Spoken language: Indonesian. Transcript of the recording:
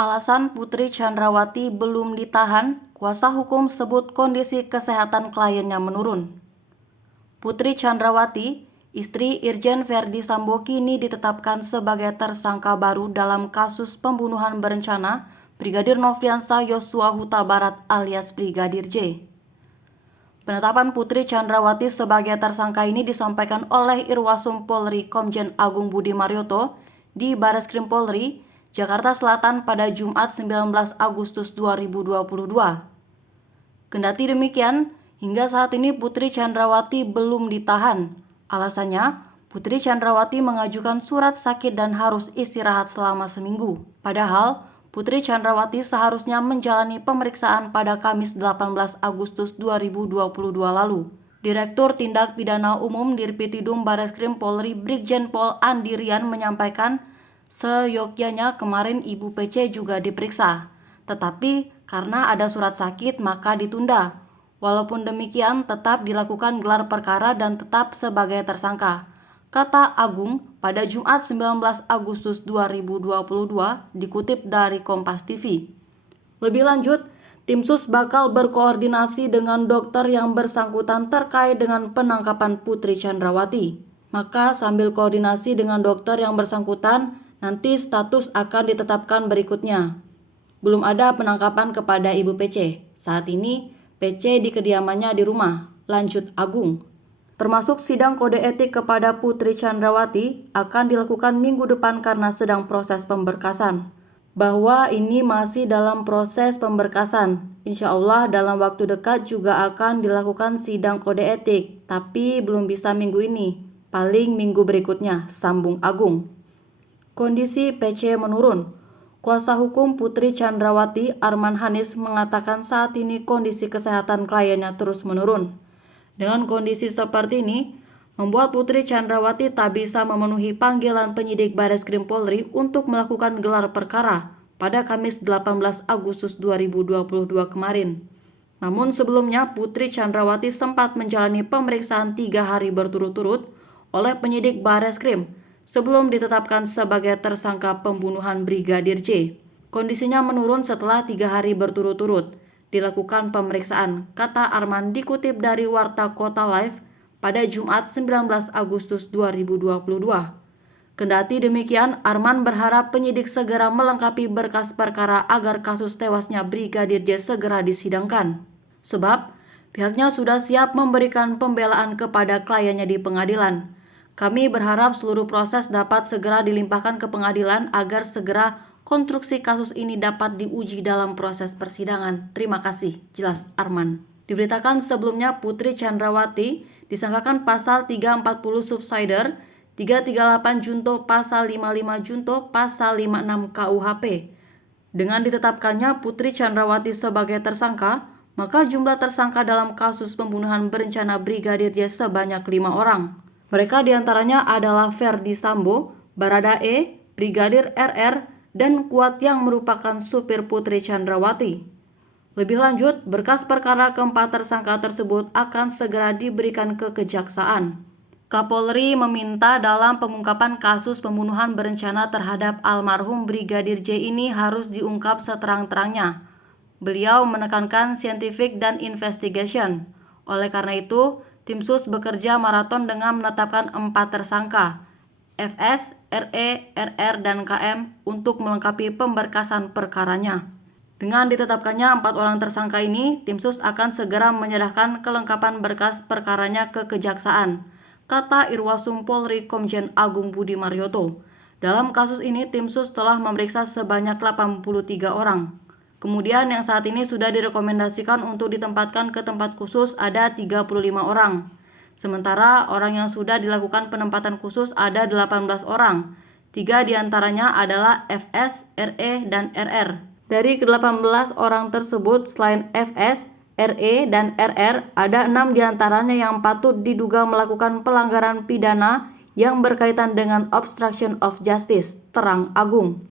Alasan Putri Chandrawati belum ditahan, kuasa hukum sebut kondisi kesehatan kliennya menurun. Putri Chandrawati, istri Irjen Verdi Sambo kini ditetapkan sebagai tersangka baru dalam kasus pembunuhan berencana Brigadir Nofriansah Yosua Huta Barat alias Brigadir J. Penetapan Putri Chandrawati sebagai tersangka ini disampaikan oleh Irwasum Polri Komjen Agung Budi Marioto di Bareskrim Polri, Jakarta Selatan pada Jumat 19 Agustus 2022. Kendati demikian, hingga saat ini Putri Chandrawati belum ditahan. Alasannya, Putri Chandrawati mengajukan surat sakit dan harus istirahat selama seminggu. Padahal, Putri Chandrawati seharusnya menjalani pemeriksaan pada Kamis 18 Agustus 2022 lalu. Direktur Tindak Pidana Umum Dirpitidum Bareskrim Polri Brigjen Pol Andi Rian menyampaikan, seyogyanya kemarin Ibu PC juga diperiksa, tetapi karena ada surat sakit maka ditunda. Walaupun demikian tetap dilakukan gelar perkara dan tetap sebagai tersangka, kata Agung pada Jumat 19 Agustus 2022 dikutip dari Kompas TV. Lebih lanjut, tim sus bakal berkoordinasi dengan dokter yang bersangkutan terkait dengan penangkapan Putri Chandrawati. Maka sambil koordinasi dengan dokter yang bersangkutan, nanti status akan ditetapkan berikutnya. Belum ada penangkapan kepada Ibu PC. Saat ini, PC di kediamannya di rumah. Lanjut Agung. Termasuk sidang kode etik kepada Putri Chandrawati akan dilakukan minggu depan karena sedang proses pemberkasan. Bahwa ini masih dalam proses pemberkasan. Insya Allah dalam waktu dekat juga akan dilakukan sidang kode etik, tapi belum bisa minggu ini. Paling minggu berikutnya, sambung Agung. Kondisi PC menurun. Kuasa hukum Putri Chandrawati Arman Hanis mengatakan saat ini kondisi kesehatan kliennya terus menurun. Dengan kondisi seperti ini, membuat Putri Chandrawati tak bisa memenuhi panggilan penyidik Bareskrim Polri untuk melakukan gelar perkara pada Kamis 18 Agustus 2022 kemarin. Namun sebelumnya Putri Chandrawati sempat menjalani pemeriksaan 3 hari berturut-turut oleh penyidik Bareskrim sebelum ditetapkan sebagai tersangka pembunuhan Brigadir J. Kondisinya menurun setelah 3 hari berturut-turut dilakukan pemeriksaan, kata Arman dikutip dari Warta Kota Live pada Jumat 19 Agustus 2022. Kendati demikian, Arman berharap penyidik segera melengkapi berkas perkara agar kasus tewasnya Brigadir J segera disidangkan. Sebab, pihaknya sudah siap memberikan pembelaan kepada kliennya di pengadilan. Kami berharap seluruh proses dapat segera dilimpahkan ke pengadilan agar segera konstruksi kasus ini dapat diuji dalam proses persidangan. Terima kasih, jelas Arman. Diberitakan sebelumnya Putri Chandrawati disangkakan pasal 340 subsider, 338 junto, pasal 55 junto, pasal 56 KUHP. Dengan ditetapkannya Putri Chandrawati sebagai tersangka, maka jumlah tersangka dalam kasus pembunuhan berencana Brigadir J sebanyak 5 orang. Mereka diantaranya adalah Verdi Sambo, Baradae, Brigadir RR, dan Kuat yang merupakan supir Putri Chandrawati. Lebih lanjut, berkas perkara keempat tersangka tersebut akan segera diberikan ke Kejaksaan. Kapolri meminta dalam pengungkapan kasus pembunuhan berencana terhadap almarhum Brigadir J ini harus diungkap seterang-terangnya. Beliau menekankan scientific dan investigation. Oleh karena itu, tim sus bekerja maraton dengan menetapkan 4 tersangka, FS, RE, RR, dan KM untuk melengkapi pemberkasan perkaranya. Dengan ditetapkannya 4 orang tersangka ini, tim sus akan segera menyerahkan kelengkapan berkas perkaranya ke Kejaksaan, kata Irwasum Polri Komjen Agung Budi Marioto. Dalam kasus ini, tim sus telah memeriksa sebanyak 83 orang. Kemudian yang saat ini sudah direkomendasikan untuk ditempatkan ke tempat khusus ada 35 orang. Sementara orang yang sudah dilakukan penempatan khusus ada 18 orang. 3 diantaranya adalah FS, RE, dan RR. Dari ke-18 orang tersebut selain FS, RE, dan RR, ada 6 diantaranya yang patut diduga melakukan pelanggaran pidana yang berkaitan dengan obstruction of justice, terang Agung.